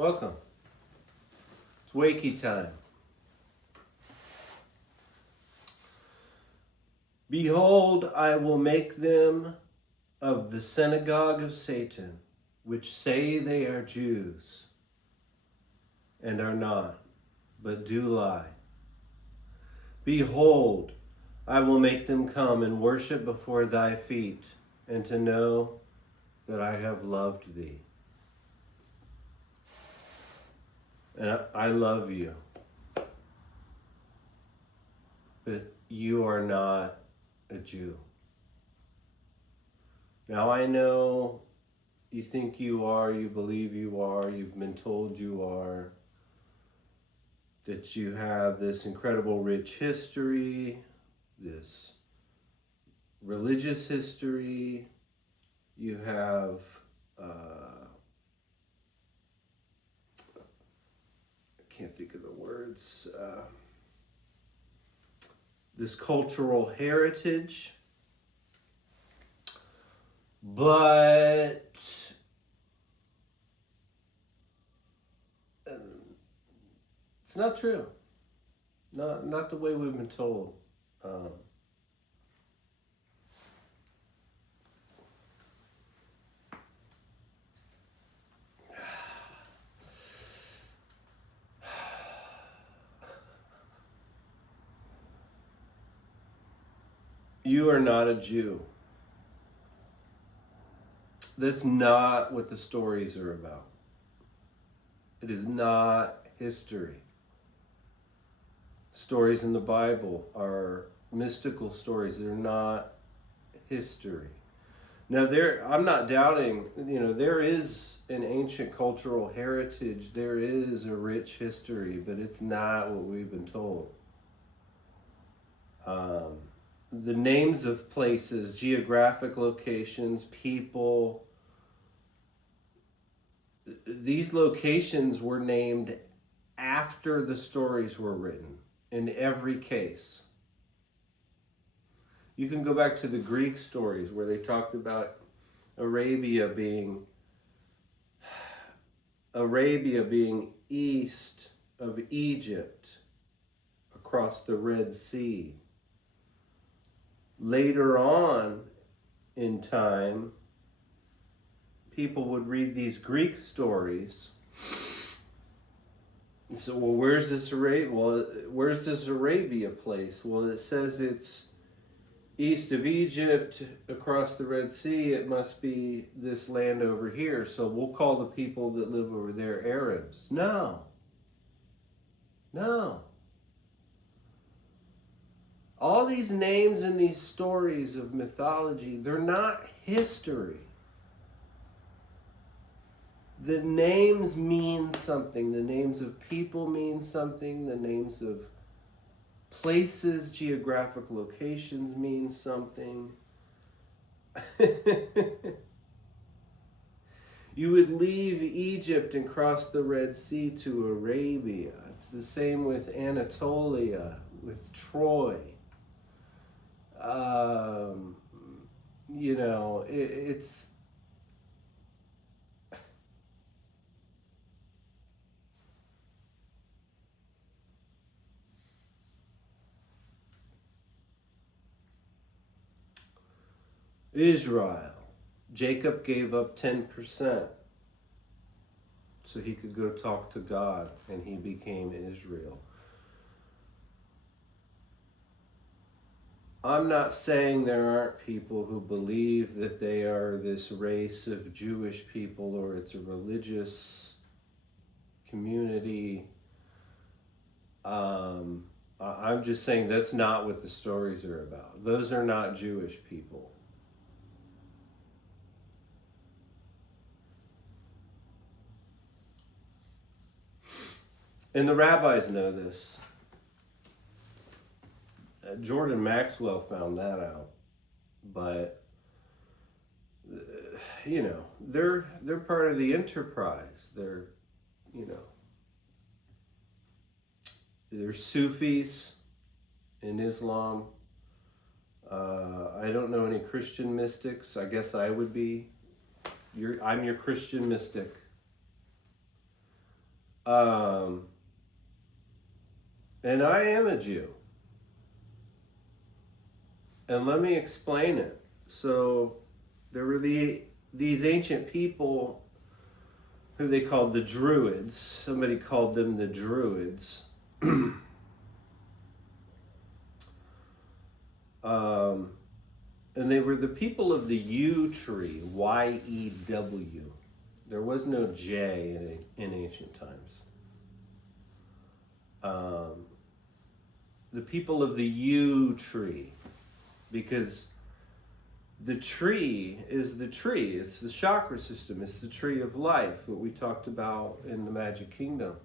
Welcome. It's Wakey Time. Behold, I will make them of the synagogue of Satan, which say they are Jews, and are not, but do lie. Behold, I will make them come and worship before thy feet, and to know that I have loved thee. And I love you. But you are not a Jew. Now I know you think you are, you believe you are, you've been told you are, that you have this incredible rich history, this religious history, you have I can't think of the words, this cultural heritage, but it's not true. Not the way we've been told. You are not a Jew. That's not what the stories are about. It is not history. Stories in the Bible are mystical stories. They're not history. Now, I'm not doubting, there is an ancient cultural heritage. There is a rich history, but it's not what we've been told. The names of places, geographic locations, people, these locations were named after the stories were written in every case. You can go back to the Greek stories where they talked about Arabia being east of Egypt across the Red Sea. Later on in time, people would read these Greek stories. So, well, where's this Arabia place? Well, it says it's east of Egypt, across the Red Sea. It must be this land over here. So we'll call the people that live over there Arabs. No. All these names and these stories of mythology, they're not history. The names mean something. The names of people mean something. The names of places, geographic locations mean something. You would leave Egypt and cross the Red Sea to Arabia. It's the same with Anatolia, with Troy. It's Israel. Jacob gave up 10% so he could go talk to God, and he became Israel. I'm not saying there aren't people who believe that they are this race of Jewish people or it's a religious community. I'm just saying that's not what the stories are about. Those are not Jewish people. And the rabbis know this. Jordan Maxwell found that out, but they're part of the enterprise. They're Sufis in Islam. I don't know any Christian mystics. I guess I would be. I'm your Christian mystic. Um, and I am a Jew. And let me explain it. So there were these ancient people who they called the Druids. Somebody called them the Druids. And they were the people of the yew tree, Y-E-W. There was no J in ancient times. The people of the yew tree, because the tree is the tree. It's the chakra system. It's the tree of life, what we talked about in the Magic Kingdom.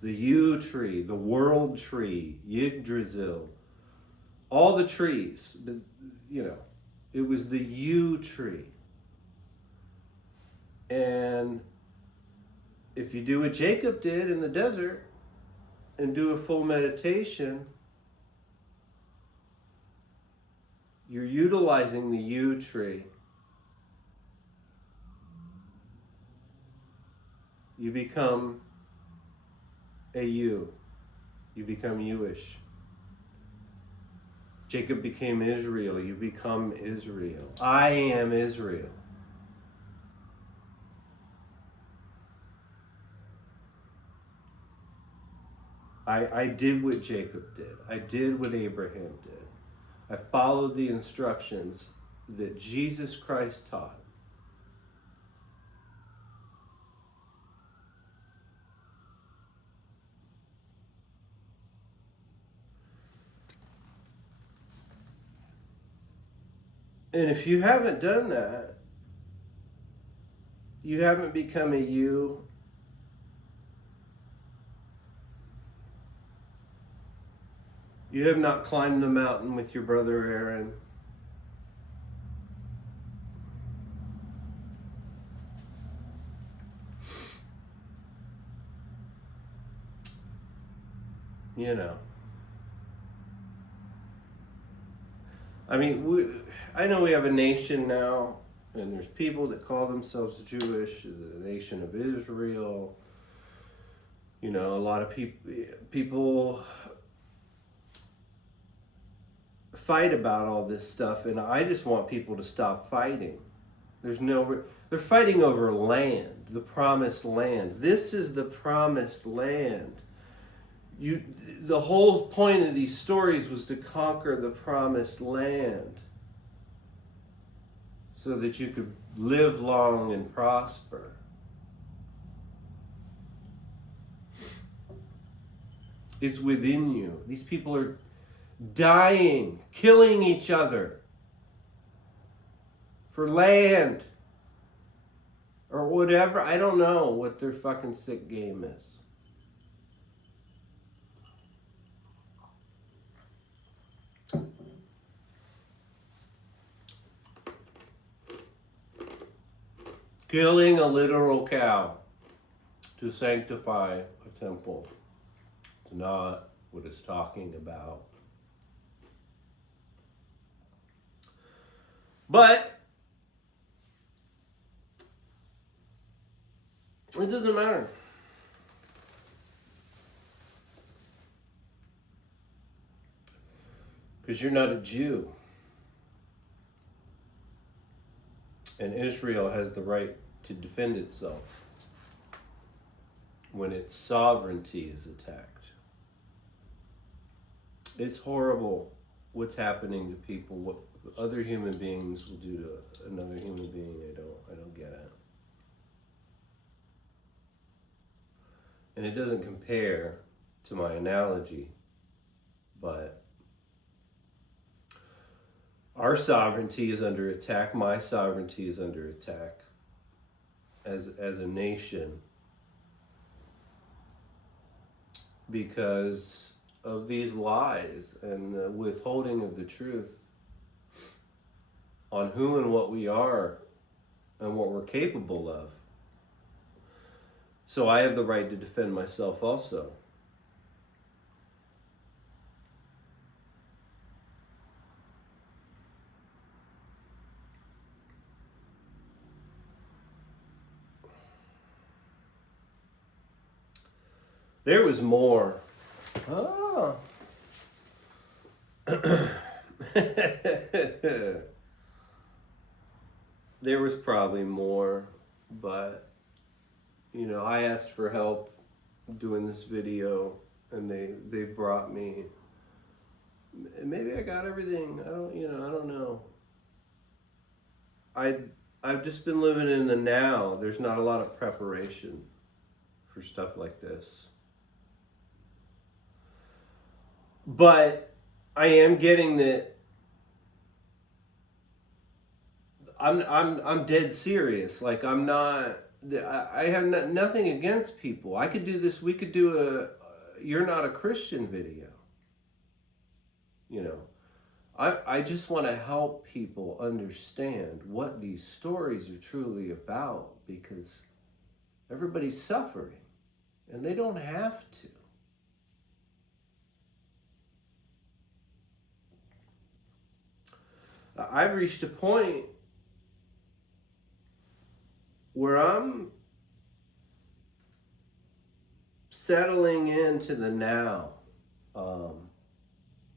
The yew tree, the world tree, Yggdrasil, all the trees, you know, it was the yew tree. And if you do what Jacob did in the desert and do a full meditation, you're utilizing the yew tree. You become a yew. You become Jewish. Jacob became Israel. You become Israel. I am Israel. I did what Jacob did. I did what Abraham did. I followed the instructions that Jesus Christ taught. And if you haven't done that, you haven't become a you. You have not climbed the mountain with your brother Aaron. You know. I mean, I know we have a nation now, and there's people that call themselves Jewish, the nation of Israel. You know, a lot of people fight about all this stuff, and I just want people to stop fighting. They're fighting over land, the promised land. This is the promised land. The whole point of these stories was to conquer the promised land so that you could live long and prosper. It's within you. These people are dying, killing each other for land or whatever. I don't know what their fucking sick game is. Killing a literal cow to sanctify a temple is not what it's talking about. But it doesn't matter. Because you're not a Jew. And Israel has the right to defend itself when its sovereignty is attacked. It's horrible what's happening to people, what other human beings will do to another human being. I don't get it. And it doesn't compare to my analogy, but our sovereignty is under attack. My sovereignty is under attack as a nation because of these lies and the withholding of the truth on who and what we are and what we're capable of. So I have the right to defend myself also. There was more. Oh. There was probably more, but you know, I asked for help doing this video, and they brought me. Maybe I got everything. I don't know. I've just been living in the now. There's not a lot of preparation for stuff like this. But I am getting that I'm dead serious. Like, I'm not, I have nothing against people. I could do this. We could do a "You're Not a Christian" video. You know, I just want to help people understand what these stories are truly about, because everybody's suffering and they don't have to. I've reached a point where I'm settling into the now,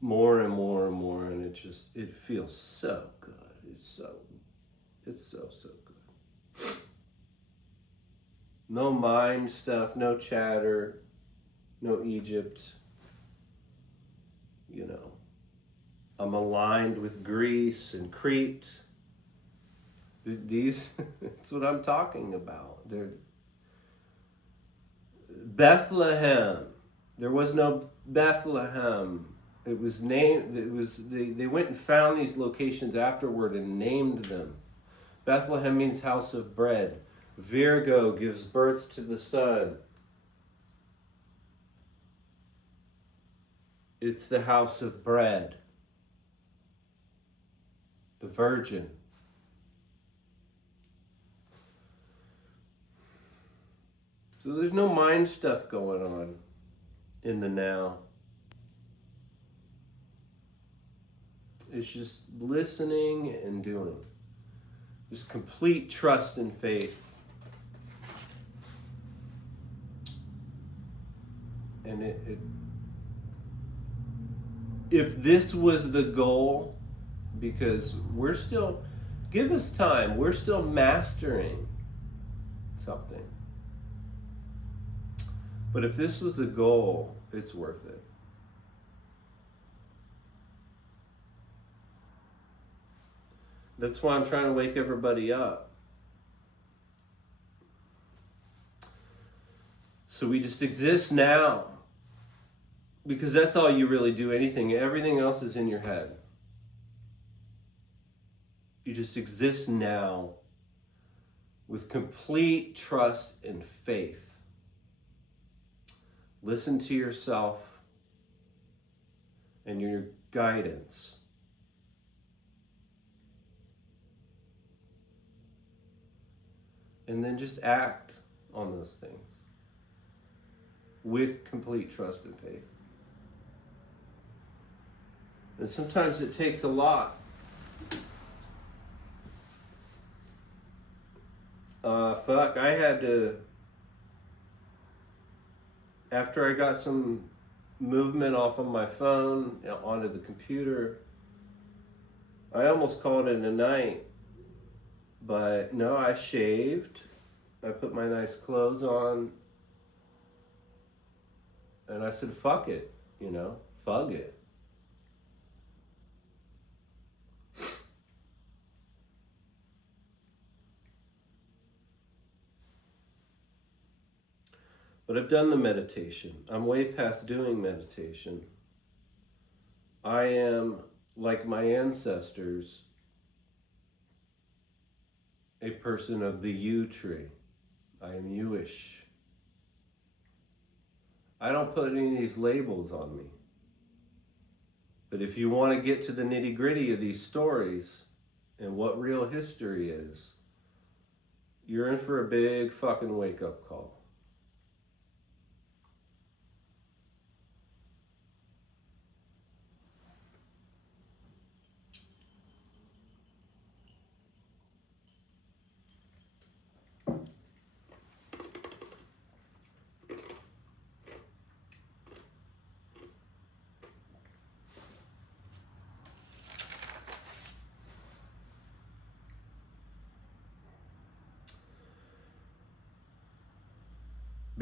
more and more and more, and it feels so good. It's so good. No mind stuff, no chatter, no Egypt. You know, I'm aligned with Greece and Crete. These, that's what I'm talking about. Bethlehem. There was no Bethlehem. It was named. They went and found these locations afterward and named them. Bethlehem means house of bread. Virgo gives birth to the sun. It's the house of bread. The Virgin. So there's no mind stuff going on in the now. It's just listening and doing. Just complete trust and faith. And if this was the goal, because we're still, give us time, we're still mastering something. But if this was the goal, it's worth it. That's why I'm trying to wake everybody up. So we just exist now. Because that's all you really do, anything. Everything else is in your head. You just exist now with complete trust and faith. Listen to yourself and your guidance. And then just act on those things with complete trust and faith. And sometimes it takes a lot. I had to, after I got some movement off of my phone onto the computer, I almost called it a night. But no, I shaved. I put my nice clothes on. And I said, fuck it, fug it. But I've done the meditation. I'm way past doing meditation. I am, like my ancestors, a person of the yew tree. I am Jewish. I don't put any of these labels on me. But if you want to get to the nitty-gritty of these stories and what real history is, you're in for a big fucking wake-up call.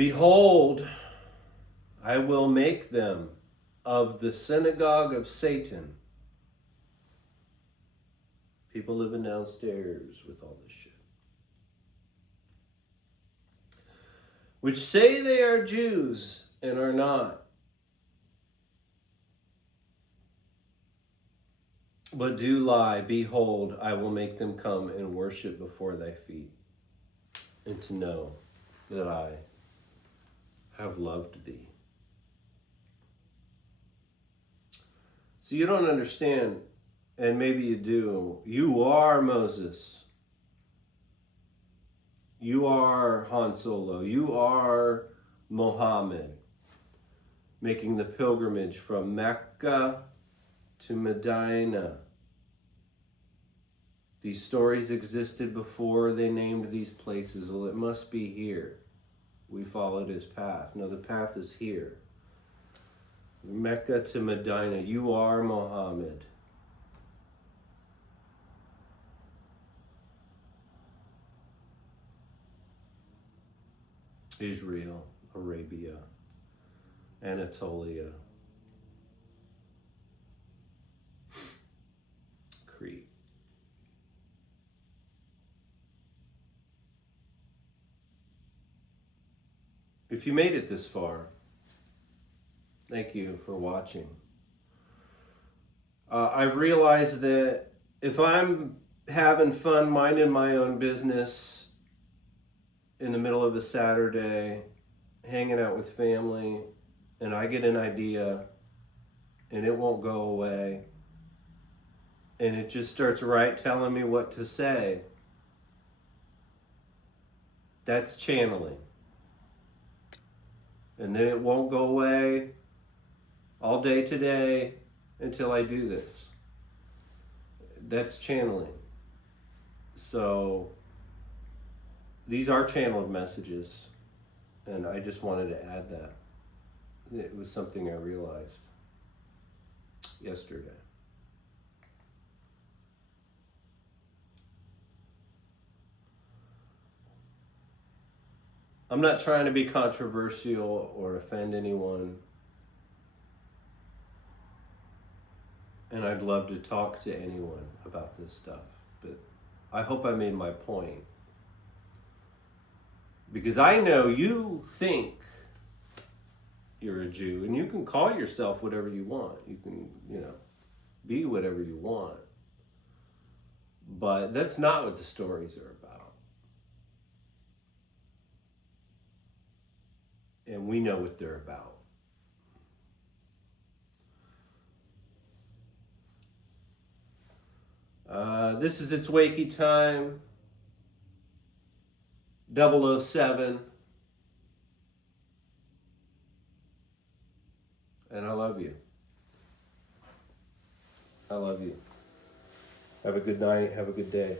Behold, I will make them of the synagogue of Satan. People living downstairs with all this shit. Which say they are Jews and are not, but do lie. Behold, I will make them come and worship before thy feet, and to know that I have loved thee. So you don't understand, and maybe you do. You are Moses. You are Han Solo. You are Mohammed, making the pilgrimage from Mecca to Medina. These stories existed before they named these places. Well, it must be here. We followed his path. No, the path is here. Mecca to Medina. You are Mohammed. Israel, Arabia, Anatolia, Crete. If you made it this far, thank you for watching. I've realized that if I'm having fun minding my own business in the middle of a Saturday, hanging out with family, and I get an idea and it won't go away, and it just starts telling me what to say, that's channeling. And then it won't go away all day today until I do this. That's channeling. So these are channeled messages, and I just wanted to add that. It was something I realized yesterday. I'm not trying to be controversial or offend anyone. And I'd love to talk to anyone about this stuff. But I hope I made my point. Because I know you think you're a Jew, and you can call yourself whatever you want. You can, be whatever you want. But that's not what the stories are about. And we know what they're about. This is It's Wakey Time, 007. And I love you. I love you. Have a good night. Have a good day.